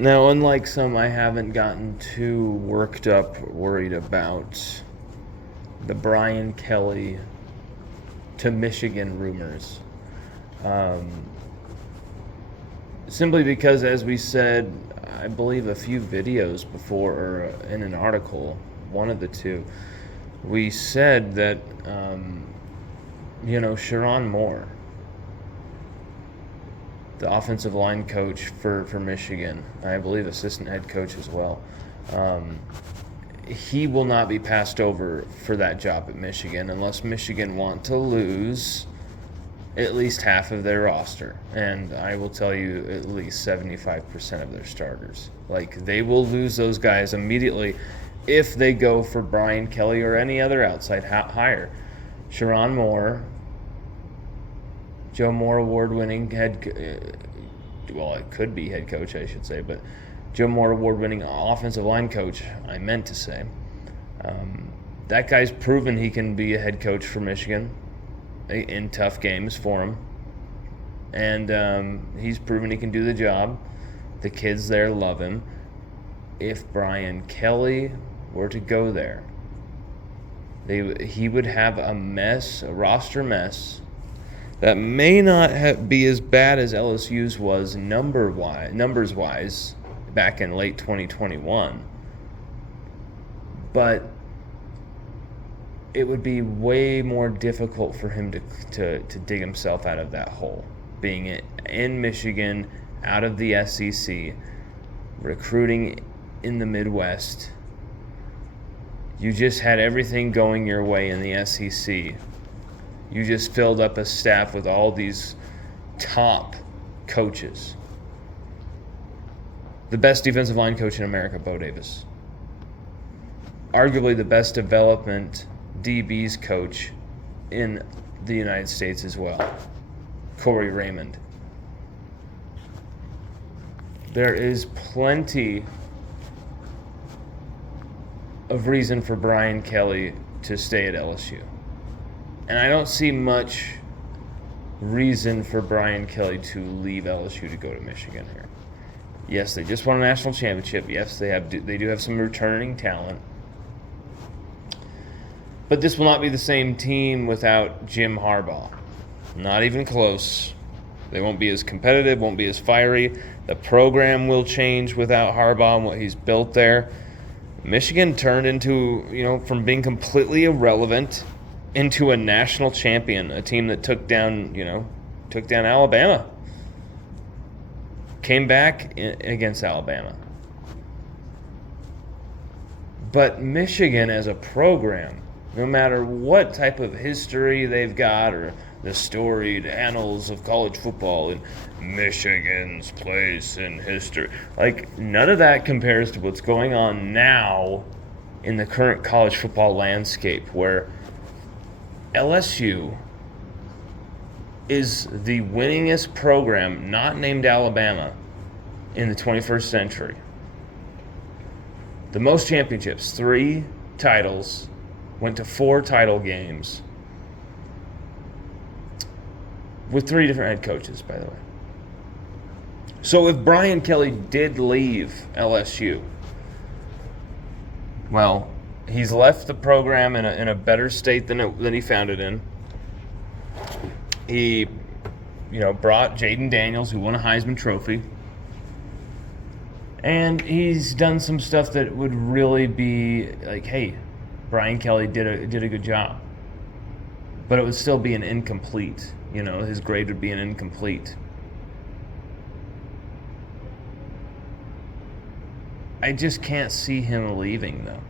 Now, unlike some, I haven't gotten too worked up, worried about the Brian Kelly to Michigan rumors. Simply because, as we said, I believe a few videos before, or in an article, one of the two, we said that, Sharon Moore, the offensive line coach for Michigan, I believe assistant head coach as well, he will not be passed over for that job at Michigan unless Michigan want to lose at least half of their roster. And I will tell you, at least 75% of their starters. Like, they will lose those guys immediately if they go for Brian Kelly or any other outside hire. Sharon Moore, Joe Moore award-winning it could be head coach, I should say, but Joe Moore award-winning offensive line coach, I meant to say. That guy's proven he can be a head coach for Michigan in tough games for him. And he's proven he can do the job. The kids there love him. If Brian Kelly were to go there, he would have a roster mess, that may not be as bad as LSU's was numbers-wise back in late 2021. But it would be way more difficult for him to dig himself out of that hole. Being in Michigan, out of the SEC, recruiting in the Midwest. You just had everything going your way in the SEC. You just filled up a staff with all these top coaches. The best defensive line coach in America, Bo Davis. Arguably the best development DBs coach in the United States as well, Corey Raymond. There is plenty of reason for Brian Kelly to stay at LSU. And I don't see much reason for Brian Kelly to leave LSU to go to Michigan here. Yes, they just won a national championship. Yes, they do have some returning talent. But this will not be the same team without Jim Harbaugh. Not even close. They won't be as competitive, won't be as fiery. The program will change without Harbaugh and what he's built there. Michigan turned into, from being completely irrelevant into a national champion, a team that took down Alabama. Came back against Alabama. But Michigan as a program, no matter what type of history they've got or the storied annals of college football and Michigan's place in history, none of that compares to what's going on now in the current college football landscape, where LSU is the winningest program, not named Alabama, in the 21st century. The most championships, 3 titles, went to 4 title games with 3 different head coaches, by the way. So if Brian Kelly did leave LSU, well, he's left the program in a better state than he found it in. He, brought Jaden Daniels, who won a Heisman Trophy. And he's done some stuff that would really be like, hey, Brian Kelly did a good job. But it would still be an incomplete. His grade would be an incomplete. I just can't see him leaving, though.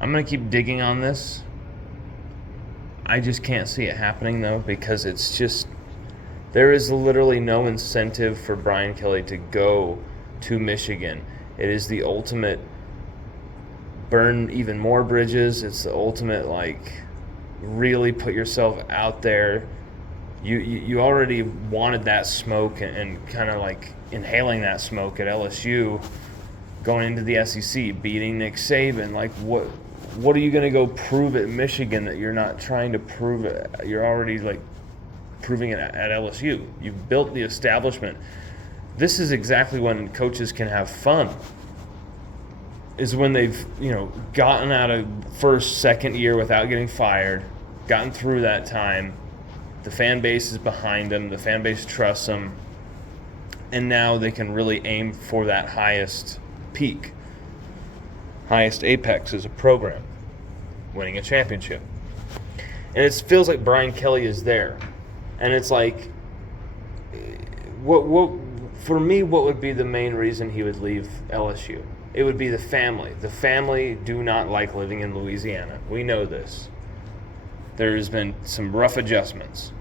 I'm going to keep digging on this. I just can't see it happening, though, because it's just, there is literally no incentive for Brian Kelly to go to Michigan. It is the ultimate burn even more bridges. It's the ultimate, really put yourself out there. You already wanted that smoke and kind of inhaling that smoke at LSU, going into the SEC, beating Nick Saban. What are you going to go prove at Michigan that you're not trying to prove it? You're already proving it at LSU. You've built the establishment This is exactly when coaches can have fun, is when they've, gotten out of first, second year without getting fired, gotten through that time. The fan base is behind them. The fan base trusts them. And now they can really aim for that highest peak, highest apex as a program, winning a championship. And it feels like Brian Kelly is there. And it's like, for me, what would be the main reason he would leave LSU? It would be the family. The family do not like living in Louisiana. We know this. There's been some rough adjustments.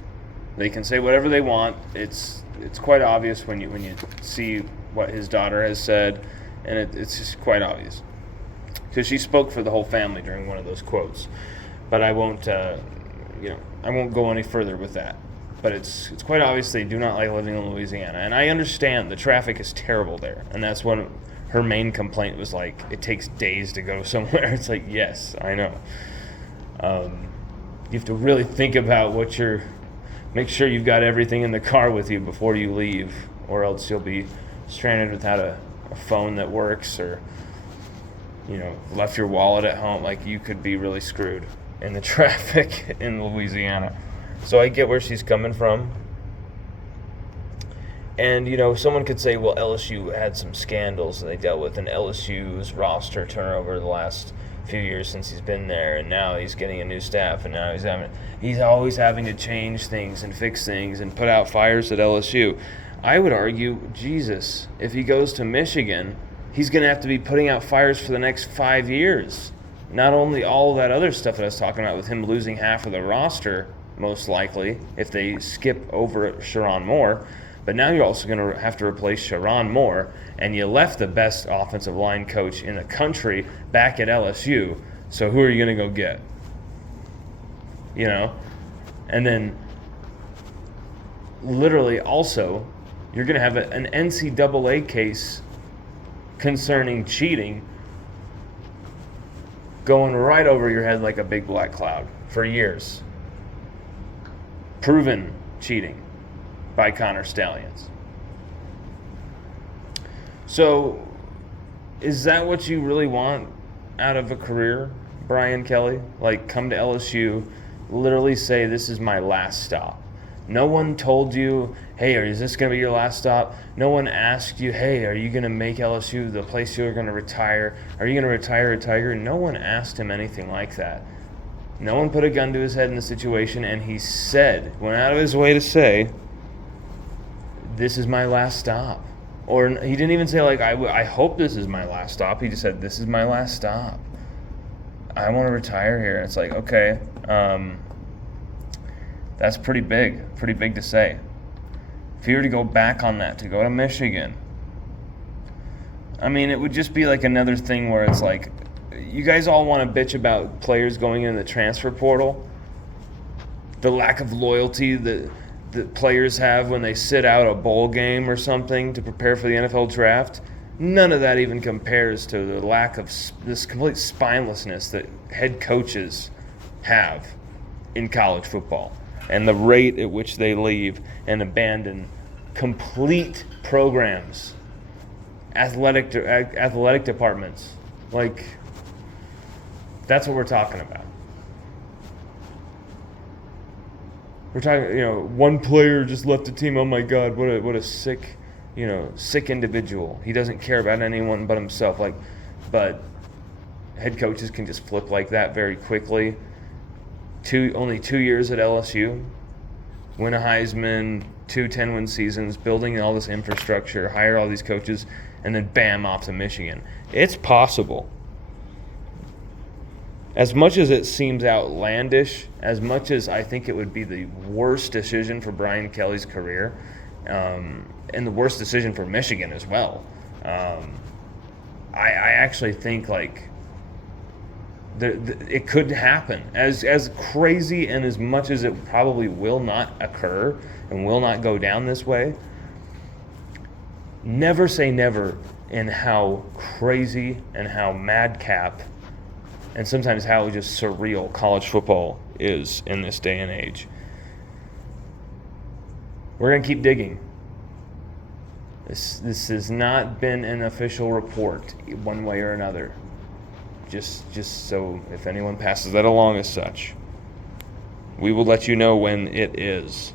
They can say whatever they want. It's quite obvious when you see what his daughter has said, and it's just quite obvious. Because she spoke for the whole family during one of those quotes. But I won't go any further with that. But it's quite obvious they do not like living in Louisiana. And I understand the traffic is terrible there. And that's when her main complaint was like, it takes days to go somewhere. It's like, yes, I know. You have to really think about make sure you've got everything in the car with you before you leave, or else you'll be stranded without a phone that works, or, left your wallet at home. Like, you could be really screwed in the traffic in Louisiana. So I get where she's coming from. And, someone could say, well, LSU had some scandals that they dealt with, and LSU's roster turnover the last few years since he's been there, and now he's getting a new staff, and now he's always having to change things and fix things and put out fires at LSU. I would argue, Jesus, if he goes to Michigan, he's going to have to be putting out fires for the next 5 years. Not only all that other stuff that I was talking about with him losing half of the roster, most likely, if they skip over Sharon Moore, but now you're also going to have to replace Sharon Moore, and you left the best offensive line coach in the country back at LSU, so who are you going to go get? And then literally also, you're going to have an NCAA case concerning cheating going right over your head like a big black cloud for years. Proven cheating by Connor Stallions. So, is that what you really want out of a career, Brian Kelly? Like, come to LSU, literally say, this is my last stop. No one told you, hey, is this going to be your last stop? No one asked you, hey, are you going to make LSU the place you're going to retire? Are you going to retire a Tiger? No one asked him anything like that. No one put a gun to his head in the situation, and he went out of his way to say, this is my last stop. Or he didn't even say, like, I hope this is my last stop. He just said, this is my last stop. I want to retire here. It's like, okay, that's pretty big to say. If he were to go back on that, to go to Michigan, I mean, it would just be like another thing where it's like, you guys all want to bitch about players going in the transfer portal, the lack of loyalty that players have when they sit out a bowl game or something to prepare for the NFL draft. None of that even compares to the lack of this complete spinelessness that head coaches have in college football, and the rate at which they leave and abandon complete programs, athletic departments. Like, that's what we're talking about. We're talking, one player just left the team. Oh my God, what a sick, sick individual. He doesn't care about anyone but himself. But head coaches can just flip like that very quickly. Only 2 years at LSU, win a Heisman, 2 10-win seasons, building all this infrastructure, hire all these coaches, and then bam, off to Michigan. It's possible. As much as it seems outlandish, as much as I think it would be the worst decision for Brian Kelly's career, and the worst decision for Michigan as well, I actually think it could happen. As crazy and as much as it probably will not occur and will not go down this way, never say never in how crazy and how madcap and sometimes how just surreal college football is in this day and age. We're going to keep digging. This has not been an official report one way or another. Just so if anyone passes that along as such, we will let you know when it is.